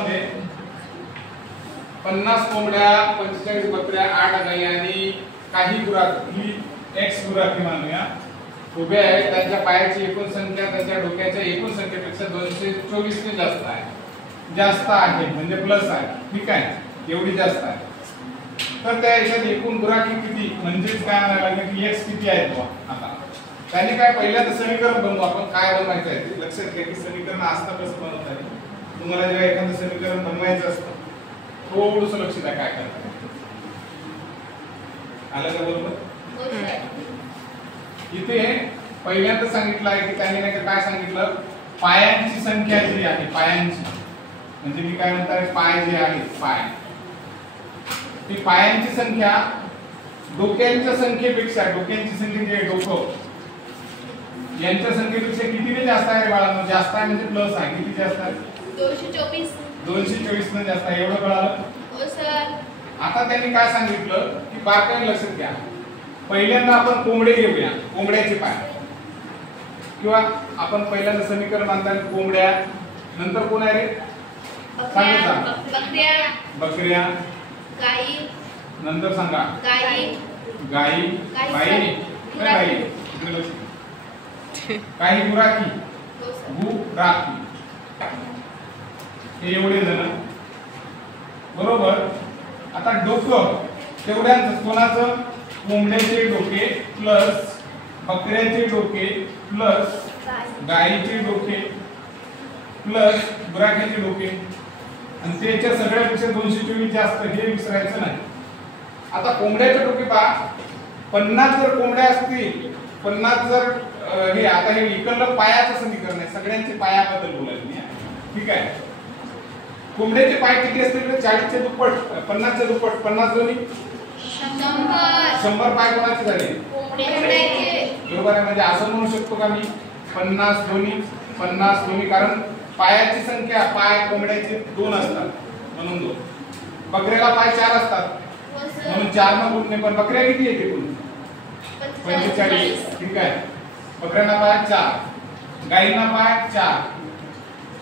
50 कोंबड्या, 45 बकऱ्या, 8 गाई आणि काही गुराख ही एक्स गुराखी मानूया उभे आहेत. त्यांच्या पायाची एकूण संख्या त्यांच्या डोक्याच्या एकूण संख्येपेक्षा 224 ने जास्त आहे म्हणजे प्लस आहे. ठीक आहे, एवढी जास्त आहे. तर त्या याच्यात एकूण गुराखी किती म्हणजे काय म्हणायला लागेल की एक्स किती आहे तो. आता त्यांनी काय पहिल्यांदा समीकरण बनवू आपण. काय बनवायचं आहे ते लक्षात घ्या की समीकरण असतं कसं बनवता येईल. तुम्हाला जेव्हा एखादं समीकरण बनवायचं असतं थोडंसं लक्ष द्या काय करता. आलं का बरोबर. इथे पहिल्यांदा सांगितलं आहे की त्यांनी नाही काय सांगितलं, पायांची संख्या जी आहे पायांची म्हणजे मी काय म्हणताय पाय जे आहे पाय ती पायांची संख्या डोक्यांच्या संख्येपेक्षा डोक्यांची संख्या जी आहे डोकं यांच्या संख्येपेक्षा कितीने जास्त आहे बाळांनो. जास्त आहे म्हणजे प्लस आहे. किती जास्त आहे 224 ने जास्त आहे. एवढं कळालं हो सर. आता त्यांनी काय सांगितलं की बारकाईने लक्षात घ्या. पहिल्यांदा आपण कोंबडे घेऊया, कोंबड्याचे पाय किंवा आपण पहिल्यांदा समीकरण बांधताना कोंबड्या नंतर कोण आहे रे बकऱ्या, बकऱ्या गाई नंतर सांगा गाई गाई बाई काही गुराखी गुराखी हे एवढे जण बरोबर. आता डोकं तेवढ्यांच कोणाचं कोंबड्याचे डोके प्लस बकऱ्याचे डोके प्लस गाईचे डोके प्लस गुराख्याचे डोके आणि त्याच्या सगळ्यापेक्षा 224 जास्त हे विसरायचं नाही. आता कोंबड्याचे डोके पहा 50 जर कोंबड्या असतील 50 जर हे आता हे इकडलं पायाचं समीकरण आहे सगळ्यांचे पायाबद्दल बोलायचं. ठीक आहे. कोंबड्याचे पाय किती असतील 40 चे दुप्पट 50 चे दुप्पट 50 दोन्ही 100 पाय कोणाचे झाले बरोबर आहे. म्हणजे असं म्हणू शकतो का मी 50 दोन्ही कारण पायाची संख्या पाय कोंबड्याचे 2 असतात म्हणून 2. बकऱ्याला पाय 4 असतात म्हणून 4 न गुणणे. पण बकऱ्या किती येते एकूण 45. ठीक आहे. बकऱ्यांना पाय 4 गाईंना पाय 4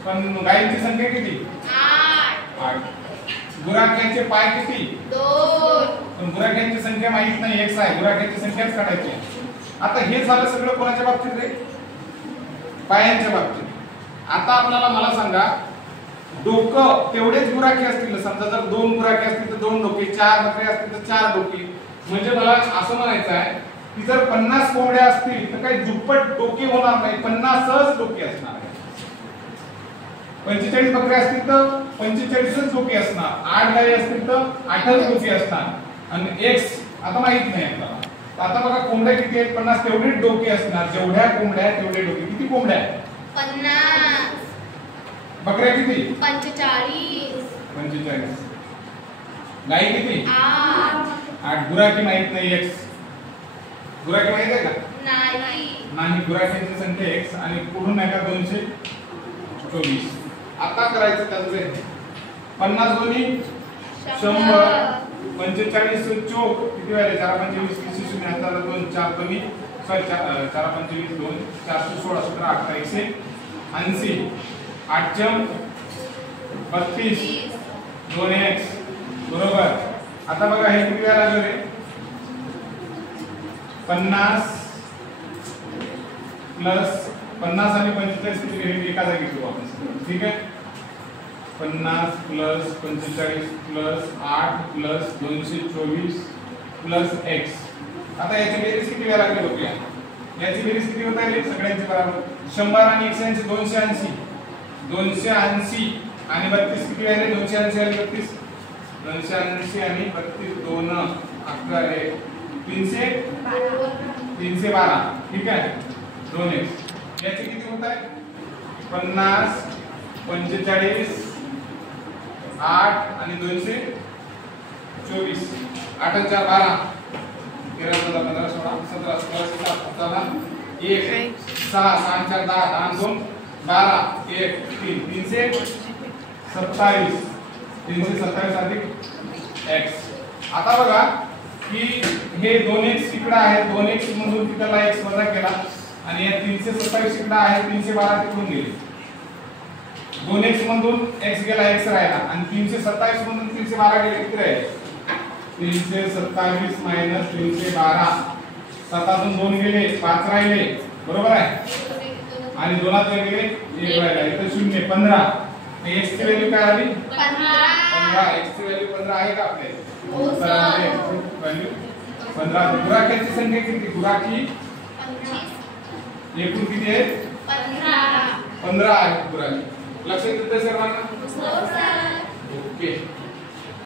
पण गाईंची संख्या किती 8. गुराख्यांचे पाय किती 2 पण गुराख्यांची संख्या माहित नाही एक्स आहे. गुराख्यांची संख्याच काढायची. आता हे झालं सगळं कोणाच्या बाबतीत रे पायांच्या बाबतीत. आता आपल्याला मला सांगा डोकं तेवढेच गुराखी असतील समजा जर 2 गुराखी असतील तर 2 डोके 4 बकरे असतील तर 4 डोके. म्हणजे मला असं म्हणायचं आहे की जर 50 कोंबड्या असतील तर काही दुप्पट डोके होणार नाही 50च डोके असणार. 45 बकऱ्या असतील तर 45च डोके असणार. 8 गाई असतील तर 8च डोके असणार आणि एक्स आता माहित नाही आपल्याला. आता बघा कोंबड्या किती आहेत 50 तेवढेच डोके असणार. जेवढ्या कोंबड्या तेवढे डोके. किती कोंबड्या 50 बकऱ्या किती 45 गाई किती 8 गुराखी माहित नाही एक्स. गुराखी माहित आहे का नाही. गुराख्यांची संख्या एक्स आणि पुढून आहे का 224. आता करायचं त्याचं 50 दोन्ही 100 45 चोक किती वेळा 4 25 किती 0 हाताला 2 4 कमी 4 25 2 416 17 18 180 8 32 2 एक्स बरोबर. आता बघा हे किती वेळा लागलं रे 50 प्लस 50 आणि 45 किती हे एका जागी ठेवू आपण. ठीक आहे. 50 plus 45 plus 8 plus 224 plus x. आता याची बेरीज किती वेळा लागली बघूया. याची बेरीज किती होत आहे सगळ्यांची बरोबर 100 आणि 180 280 आणि 32 किती आहे 280 आणि 32 280 आणि 32 2 11 आहे 312. ठीक आहे 2x. याची किती होत आहे 50 45 8 आणि 224 8 आणि 4 12 13 14 15 16 17 16 17 1 6 6 4 10 10 2 12 1 3 327 अधिक x. आता बघा की हे 2x इकडे आहे 2x मधून तिथला x वजा केला आणि या 327 इकडे आहे 312 तिकडून गेले 2x मधून x गेला, x राहिला आणि 327 मधून 312 गेले, किती राहिले? 327 मायनस 312. 7तून 2 गेले, 5 राहिले, बरोबर आहे. आणि 2त गेले 1 राहिला, इथे 0 15. x ची व्हॅल्यू काय आली? 15. x ची व्हॅल्यू 15 आहे का आपले? हो तर सर. व्हॅल्यू 15. गुराख्यांची संख्या किती? गुराखी 25. एकूण किती आहे? 15. 15 आहे गुराखी. लक्षात येतं सर्वांना? हो सर. ओके.